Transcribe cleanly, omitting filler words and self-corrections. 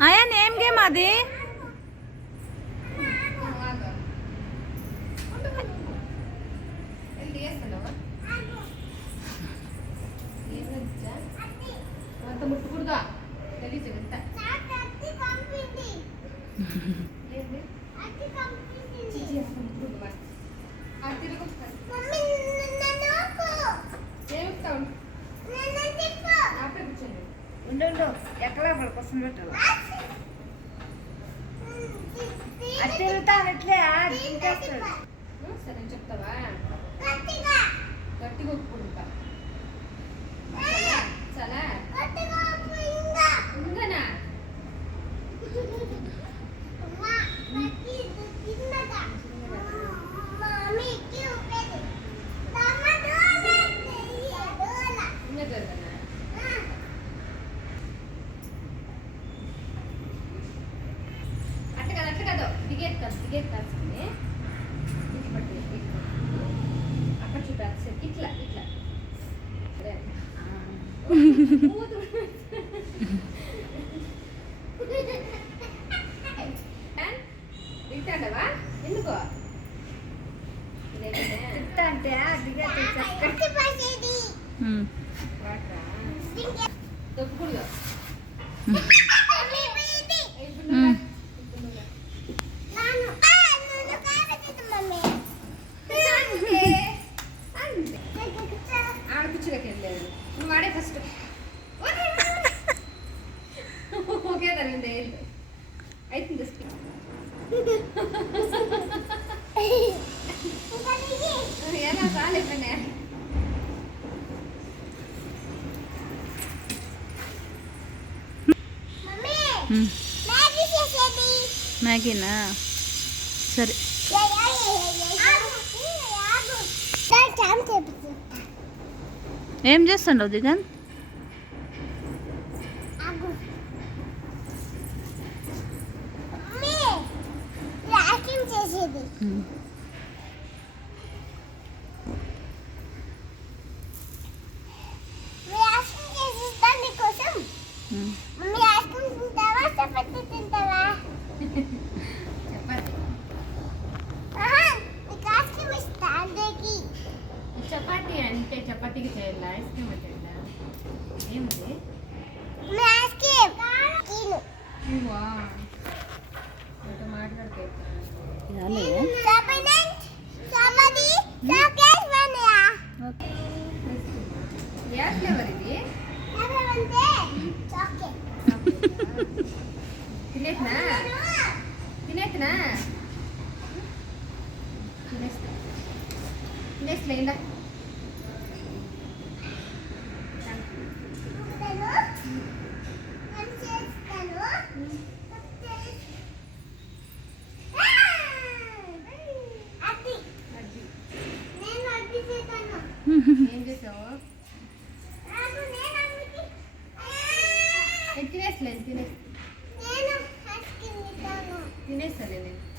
Ion ఏం game అది? ముట్టుకుడుగా ఉండు ఎక్కడ కోసం పెట్టాలి అది తిరుగుతా ఎట్లే సరే చెప్తావా గట్టిగా ఒప్పుకుంటా చాలా ఇంకనా అట్లా కాదు దిగేది కాదు అక్కడ చూపారు ఇట్లా ఇట్లా తింటాడవా ఎందుకో అంటే తొక్కుడుగా ఆడపిచ్చిలోకి వెళ్ళలేదు నువ్వు వాడే ఫస్ట్ ఓకే తరింది అవుతుంది ఎలా చాలేపనే మ్యాగీనా సరే ఏం చేస్తుండవు దిగన్ చపాతీ అంటే చపాతీకి చేయాలి ఐస్ క్రీమ్ అంటే ఏమిటి మాట్లాడితే ఏ ఫ్లేవర్ ఇది తినేసినా తినేసినా తినేసిలేండా ఏం చేసావు తినేసలేదు తినేస్తాలే నేను